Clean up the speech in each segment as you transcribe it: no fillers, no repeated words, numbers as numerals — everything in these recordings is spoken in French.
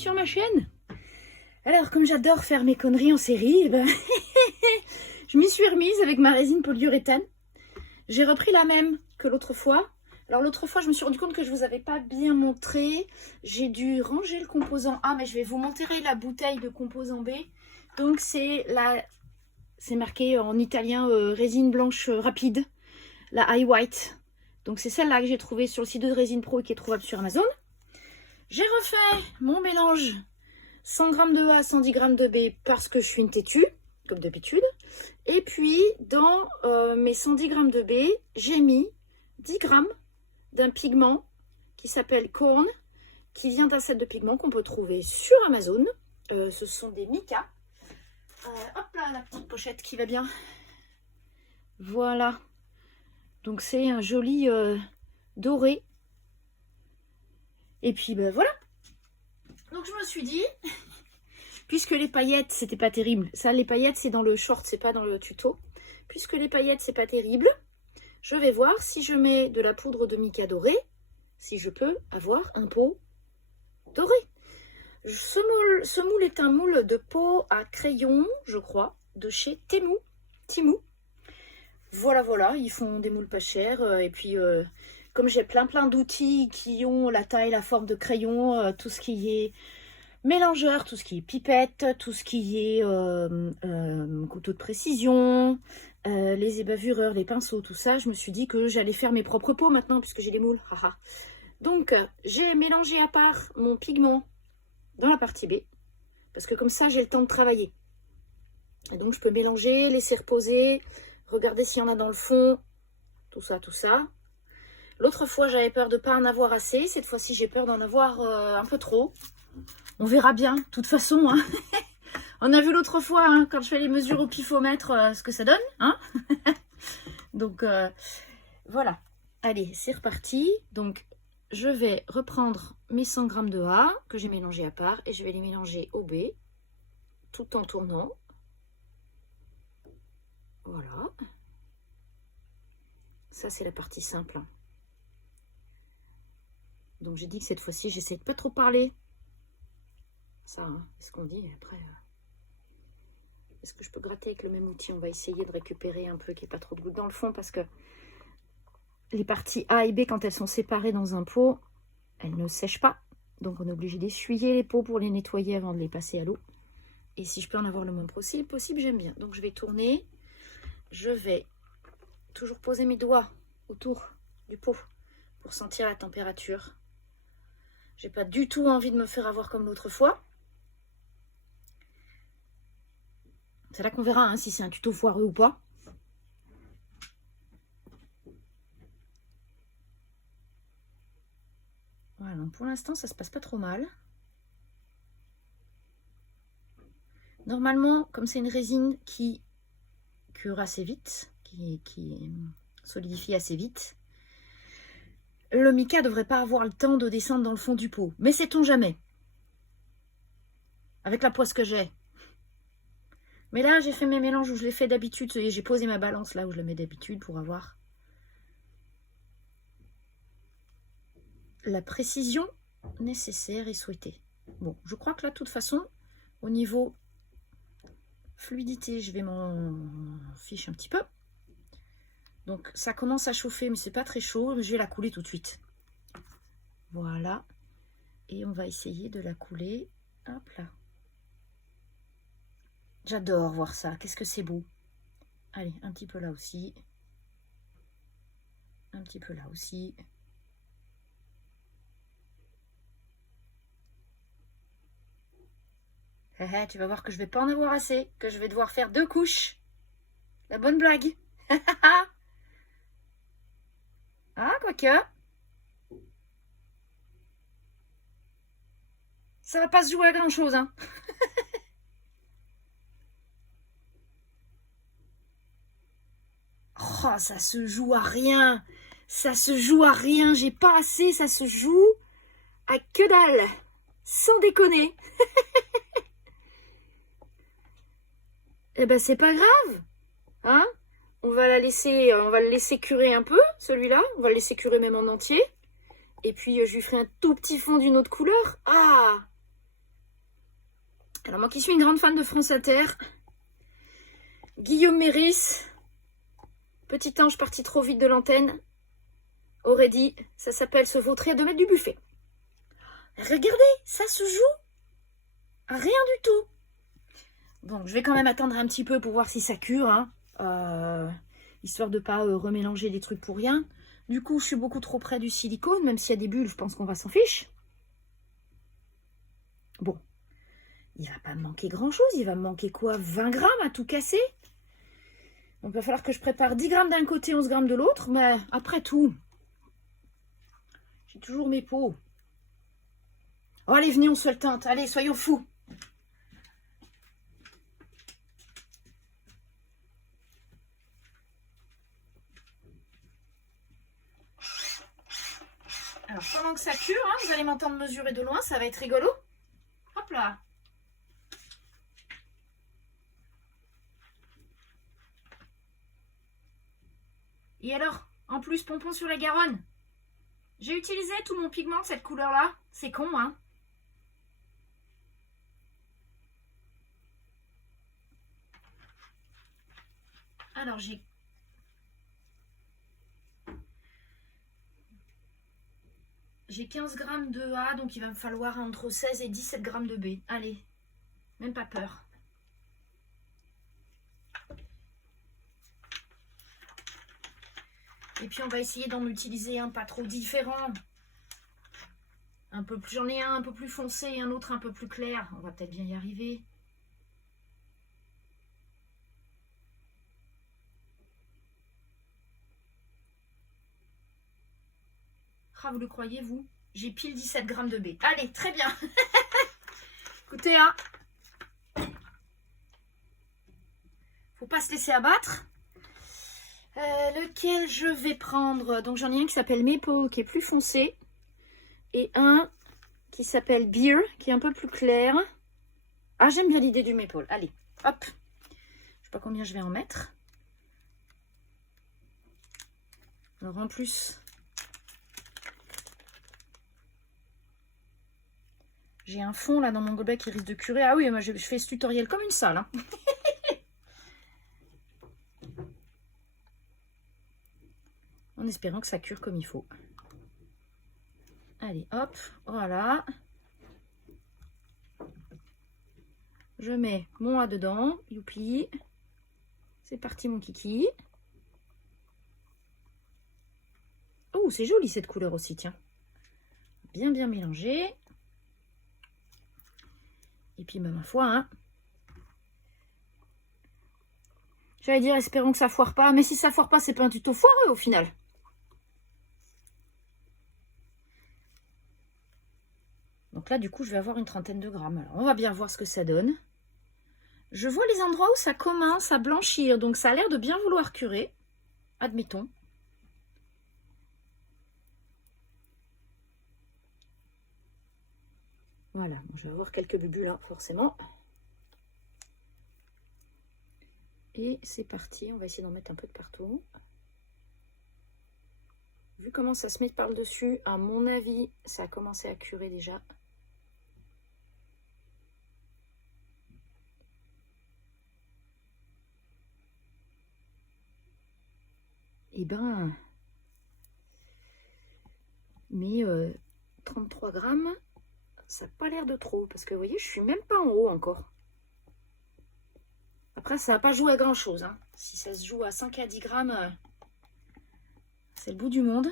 sur ma chaîne. Alors, comme j'adore faire mes conneries en série, je m'y suis remise avec ma résine polyuréthane. J'ai repris la même que l'autre fois. Alors l'autre fois, je me suis rendu compte que je ne vous avais pas bien montré. J'ai dû ranger le composant A, mais je vais vous montrer la bouteille de composant B. Donc c'est marqué en italien résine blanche rapide, la High White. Donc c'est celle-là que j'ai trouvée sur le site de Résine Pro et qui est trouvable sur Amazon. J'ai refait mon mélange 100 g de A, 110 g de B parce que je suis une têtue, comme d'habitude. Et puis dans mes 110 g de B, j'ai mis 10 g d'un pigment qui s'appelle Corn, qui vient d'un set de pigments qu'on peut trouver sur Amazon. Ce sont des mica. Hop là, la petite pochette qui va bien. Voilà. Donc c'est un joli doré. Et puis ben voilà. Donc je me suis dit, puisque les paillettes c'était pas terrible, ça les paillettes c'est dans le short, c'est pas dans le tuto. Puisque les paillettes c'est pas terrible, je vais voir si je mets de la poudre de mica doré, si je peux avoir un pot doré. Ce moule est un moule de pot à crayon, je crois, de chez Temu. Voilà, voilà, ils font des moules pas chers. Et puis, comme j'ai plein d'outils qui ont la taille, la forme de crayon, tout ce qui est mélangeur, tout ce qui est pipette, tout ce qui est couteau de précision, les ébavureurs, les pinceaux, tout ça, je me suis dit que j'allais faire mes propres pots maintenant, puisque j'ai les moules. Donc, j'ai mélangé à part mon pigment dans la partie B, parce que comme ça, j'ai le temps de travailler. Et donc, je peux mélanger, laisser reposer, regarder s'il y en a dans le fond, tout ça, tout ça. L'autre fois, j'avais peur de ne pas en avoir assez. Cette fois-ci, j'ai peur d'en avoir un peu trop. On verra bien, de toute façon. Hein. On a vu l'autre fois, hein, quand je fais les mesures au pifomètre, ce que ça donne. Hein. Donc, voilà. Allez, c'est reparti. Donc, je vais reprendre mes 100 g de A que j'ai mélangé à part et je vais les mélanger au B tout en tournant. Voilà. Ça, c'est la partie simple. Donc, j'ai dit que cette fois-ci, j'essaie de pas trop parler. Ça, hein, c'est ce qu'on dit. Après, est-ce que je peux gratter avec le même outil? On va essayer de récupérer un peu qu'il n'y ait pas trop de gouttes dans le fond parce que les parties A et B, quand elles sont séparées dans un pot, elles ne sèchent pas. Donc, on est obligé d'essuyer les pots pour les nettoyer avant de les passer à l'eau. Et si je peux en avoir le moins possible, j'aime bien. Donc, je vais tourner. Je vais toujours poser mes doigts autour du pot pour sentir la température. J'ai pas du tout envie de me faire avoir comme l'autre fois. C'est là qu'on verra hein, si c'est un tuto foireux ou pas. Voilà, donc pour l'instant, ça se passe pas trop mal. Normalement, comme c'est une résine qui cure assez vite, qui solidifie assez vite, le mica ne devrait pas avoir le temps de descendre dans le fond du pot. Mais sait-on jamais? Avec la poisse que j'ai. Mais là, j'ai fait mes mélanges où je les fais d'habitude. J'ai posé ma balance là où je la mets d'habitude pour avoir la précision nécessaire et souhaitée. Bon, je crois que là, de toute façon, au niveau fluidité, je vais m'en fiche un petit peu. Donc, ça commence à chauffer, mais c'est pas très chaud. Je vais la couler tout de suite. Voilà. Et on va essayer de la couler. Hop là. J'adore voir ça. Qu'est-ce que c'est beau. Allez, un petit peu là aussi. Un petit peu là aussi. Tu vas voir que je vais pas en avoir assez. Que je vais devoir faire 2 couches. La bonne blague. Ah, quoique. Ça va pas se jouer à grand chose, hein. Oh, ça se joue à rien. Ça se joue à rien. J'ai pas assez. Ça se joue à que dalle. Sans déconner. Eh ben, c'est pas grave. Hein? On va le laisser curer un peu, celui-là. On va le laisser curer même en entier. Et puis, je lui ferai un tout petit fond d'une autre couleur. Ah! Alors moi qui suis une grande fan de France Inter, Guillaume Méris, petit ange parti trop vite de l'antenne, aurait dit, ça s'appelle se vautrer à 2 mètres du buffet. Regardez, ça se joue à rien du tout. Bon, je vais quand même attendre un petit peu pour voir si ça cure, hein, histoire de ne pas remélanger des trucs pour rien. Du coup, je suis beaucoup trop près du silicone, même s'il y a des bulles, je pense qu'on va s'en fiche. Bon, il va pas me manquer grand-chose, il va me manquer quoi, 20 grammes à tout casser? Donc il va falloir que je prépare 10 grammes d'un côté, 11 grammes de l'autre, mais après tout, j'ai toujours mes pots. Oh, allez, venez, on se le teinte, allez, soyons fous. Alors, pendant que ça cure, hein, vous allez m'entendre mesurer de loin, ça va être rigolo. Hop là. Et alors, en plus, pompon sur la Garonne. J'ai utilisé tout mon pigment de cette couleur-là. C'est con, hein. Alors, j'ai 15 grammes de A, donc il va me falloir entre 16 et 17 grammes de B. Allez, même pas peur. Et puis on va essayer d'en utiliser un pas trop différent. Un peu plus, j'en ai un peu plus foncé et un autre un peu plus clair. On va peut-être bien y arriver. Ah, vous le croyez, vous? J'ai pile 17 grammes de B. Allez, très bien. Écoutez, hein. Faut pas se laisser abattre. Lequel je vais prendre? Donc j'en ai un qui s'appelle Maple, qui est plus foncé. Et un qui s'appelle Beer, qui est un peu plus clair. Ah, j'aime bien l'idée du Maple. Allez, hop. Je sais pas combien je vais en mettre. Alors en plus, j'ai un fond là dans mon gobelet qui risque de curer. Ah oui, moi je fais ce tutoriel comme une salle, hein. En espérant que ça cure comme il faut. Allez, hop, voilà. Je mets mon A dedans, youpi. C'est parti mon kiki. Oh, c'est joli cette couleur aussi, tiens. Bien bien mélangé. Et puis, ma foi, hein. J'allais dire, espérons que ça foire pas. Mais si ça foire pas, c'est pas un tuto foireux au final. Donc là, du coup, je vais avoir une trentaine de grammes. Alors, on va bien voir ce que ça donne. Je vois les endroits où ça commence à blanchir. Donc, ça a l'air de bien vouloir curer. Admettons. Voilà. Bon, je vais avoir quelques bulles, hein, forcément. Et c'est parti. On va essayer d'en mettre un peu de partout. Vu comment ça se met par le dessus, à mon avis, ça a commencé à curer déjà. Et ben, mais 33 grammes, ça n'a pas l'air de trop. Parce que vous voyez, je suis même pas en haut encore. Après, ça n'a pas joué à grand chose, hein. Si ça se joue à 5 à 10 grammes, c'est le bout du monde.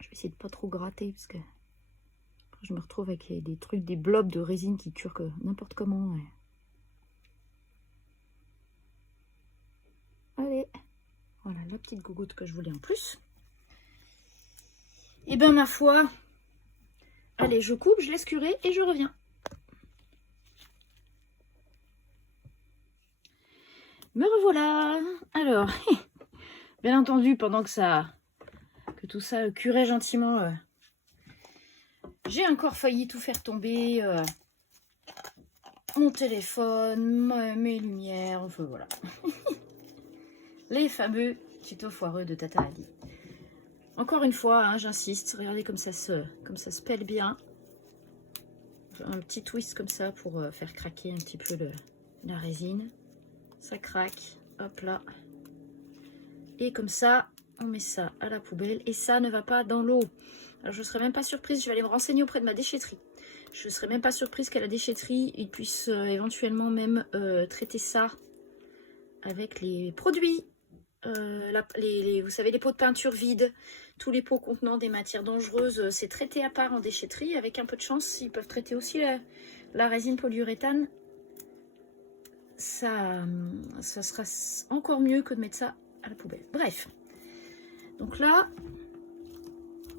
Je vais essayer de pas trop gratter parce que après, je me retrouve avec des trucs, des blobs de résine qui curent que n'importe comment. Ouais. Allez, voilà la petite gougoute que je voulais en plus. Et ben ma foi, allez, je coupe, je laisse curer et je reviens. Me revoilà. Alors, bien entendu, pendant que tout ça curait gentiment, j'ai encore failli tout faire tomber. Mon téléphone, mes lumières, enfin voilà. Les fameux tutos foireux de Tata Ali. Encore une fois, hein, j'insiste, regardez comme ça se pèle bien. un petit twist comme ça pour faire craquer un petit peu la résine. Ça craque, hop là. Et comme ça, on met ça à la poubelle et ça ne va pas dans l'eau. Alors je ne serais même pas surprise, je vais aller me renseigner auprès de ma déchetterie. Je ne serais même pas surprise qu'à la déchetterie, ils puissent éventuellement même traiter ça avec les produits. Vous savez, les pots de peinture vides, tous les pots contenant des matières dangereuses, c'est traité à part en déchetterie. Avec un peu de chance, ils peuvent traiter aussi la résine polyuréthane. Ça sera encore mieux que de mettre ça à la poubelle. Bref, donc là,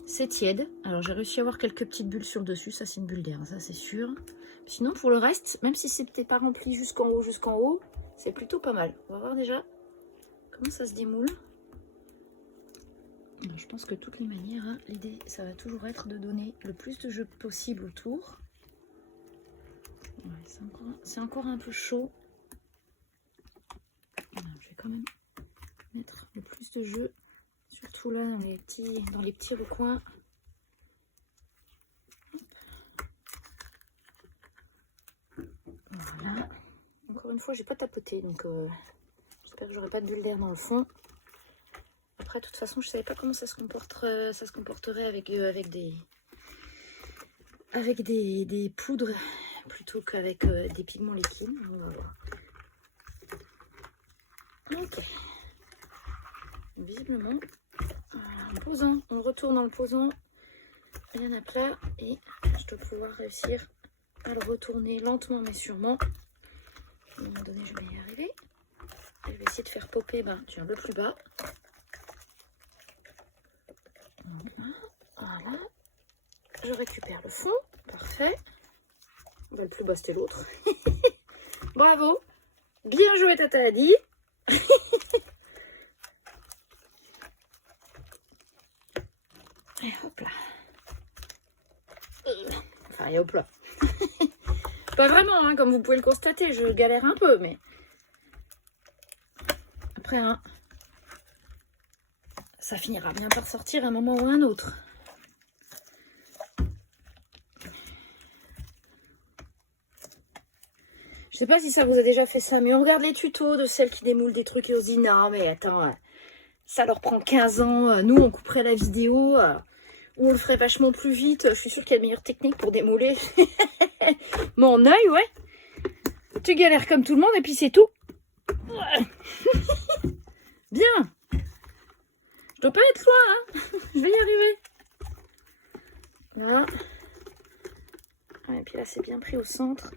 c'est tiède. Alors j'ai réussi à avoir quelques petites bulles sur le dessus, ça c'est une bulle d'air, ça c'est sûr. Sinon pour le reste, même si c'est peut-être pas rempli jusqu'en haut, c'est plutôt pas mal. On va voir déjà comment ça se démoule. Alors, je pense que de toutes les manières, hein, l'idée ça va toujours être de donner le plus de jeu possible autour. Ouais, c'est encore un peu chaud. Alors, je vais quand même mettre le plus de jeu, surtout là dans les petits recoins. Voilà. Encore une fois, j'ai pas tapoté, donc j'espère que j'aurai pas de bulle d'air dans le fond. Après, de toute façon, je savais pas comment ça se comporterait avec des poudres plutôt qu'avec des pigments liquides. On va voir. Ok. Visiblement, en posant, on retourne dans le posant, rien à plat, et je dois pouvoir réussir à le retourner lentement mais sûrement. À un moment donné, je vais y arriver. Je vais essayer de faire popper un peu plus bas. Voilà. Je récupère le fond. Parfait. Le plus bas, c'était l'autre. Bravo. Bien joué, Tata Adi. Et hop là. Enfin, et hop là. Pas vraiment, hein, comme vous pouvez le constater, je galère un peu, mais... Après, hein, ça finira bien par sortir à un moment ou à un autre. Je sais pas si ça vous a déjà fait ça, mais on regarde les tutos de celles qui démoulent des trucs et on se dit non, mais attends, ça leur prend 15 ans, nous on couperait la vidéo, ou on le ferait vachement plus vite, je suis sûre qu'il y a de meilleures techniques pour démouler. Mon œil, ouais. Tu galères comme tout le monde et puis c'est tout. Bien. Je dois pas être loin, hein. Je vais y arriver. Voilà. Et puis là, c'est bien pris au centre.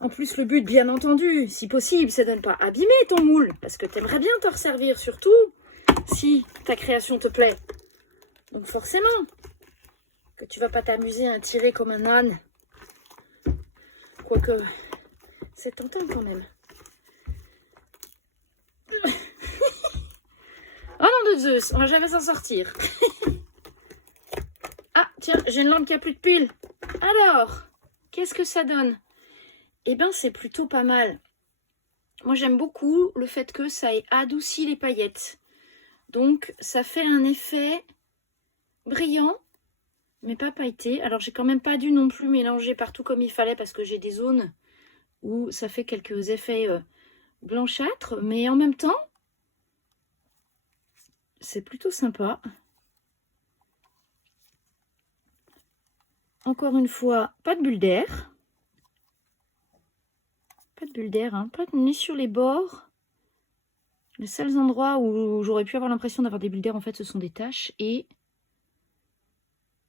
En plus, le but, bien entendu, si possible, c'est de ne pas abîmer ton moule. Parce que tu aimerais bien te resservir, surtout si ta création te plaît. Donc forcément, que tu vas pas t'amuser à tirer comme un âne. Quoique, c'est tentant quand même. Oh non de Zeus, on va jamais s'en sortir. Ah, tiens, j'ai une lampe qui a plus de pile. Alors, qu'est-ce que ça donne? Eh bien, c'est plutôt pas mal. Moi, j'aime beaucoup le fait que ça ait adouci les paillettes. Donc, ça fait un effet brillant, mais pas pailleté. Alors, j'ai quand même pas dû non plus mélanger partout comme il fallait parce que j'ai des zones où ça fait quelques effets blanchâtres. Mais en même temps, c'est plutôt sympa. Encore une fois, pas de bulle d'air. Pas de bulle d'air, hein. Pas ni sur les bords. Les seuls endroits où j'aurais pu avoir l'impression d'avoir des bulles d'air, en fait, ce sont des taches. Et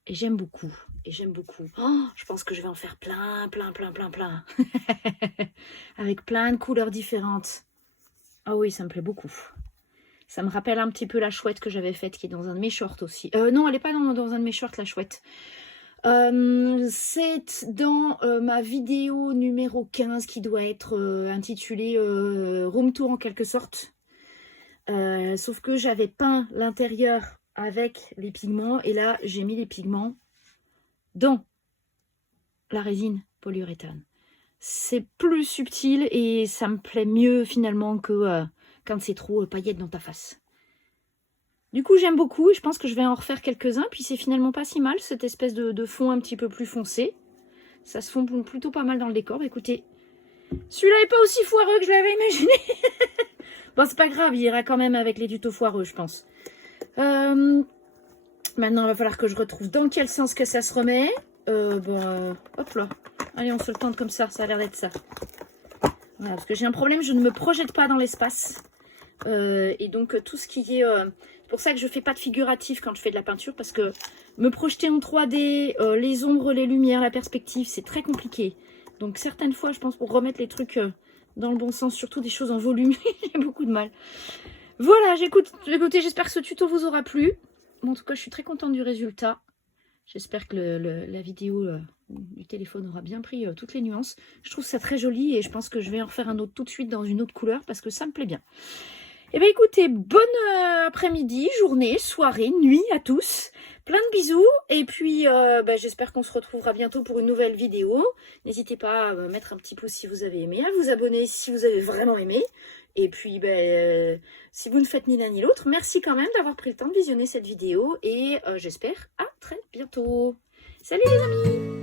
j'aime beaucoup. Et j'aime beaucoup. Oh, je pense que je vais en faire plein. Avec plein de couleurs différentes. Ah oui, ça me plaît beaucoup. Ça me rappelle un petit peu la chouette que j'avais faite, qui est dans un de mes shorts aussi. Non, elle n'est pas dans un de mes shorts, la chouette. C'est dans ma vidéo numéro 15 qui doit être intitulée Room Tour en quelque sorte. Sauf que j'avais peint l'intérieur avec les pigments et là j'ai mis les pigments dans la résine polyuréthane. C'est plus subtil et ça me plaît mieux finalement que quand c'est trop paillettes dans ta face. Du coup, j'aime beaucoup et je pense que je vais en refaire quelques-uns. Puis c'est finalement pas si mal, cette espèce de fond un petit peu plus foncé. Ça se fond plutôt pas mal dans le décor. Écoutez, celui-là n'est pas aussi foireux que je l'avais imaginé. Bon, c'est pas grave, il ira quand même avec les tutos foireux, je pense. Maintenant, il va falloir que je retrouve dans quel sens que ça se remet. Hop là. Allez, on se le tente comme ça a l'air d'être ça. Voilà, parce que j'ai un problème, je ne me projette pas dans l'espace. Et donc, tout ce qui est... c'est pour ça que je ne fais pas de figuratif quand je fais de la peinture, parce que me projeter en 3D, les ombres, les lumières, la perspective, c'est très compliqué. Donc, certaines fois, je pense, pour remettre les trucs dans le bon sens, surtout des choses en volume, j'ai beaucoup de mal. Voilà, écoutez, j'espère que ce tuto vous aura plu. Bon, en tout cas, je suis très contente du résultat. J'espère que la vidéo du téléphone aura bien pris toutes les nuances. Je trouve ça très joli et je pense que je vais en refaire un autre tout de suite dans une autre couleur parce que ça me plaît bien. Eh bien écoutez, bonne après-midi, journée, soirée, nuit à tous. Plein de bisous et puis j'espère qu'on se retrouvera bientôt pour une nouvelle vidéo. N'hésitez pas à mettre un petit pouce si vous avez aimé, à vous abonner si vous avez vraiment aimé. Et puis, si vous ne faites ni l'un ni l'autre, merci quand même d'avoir pris le temps de visionner cette vidéo et j'espère à très bientôt. Salut les amis!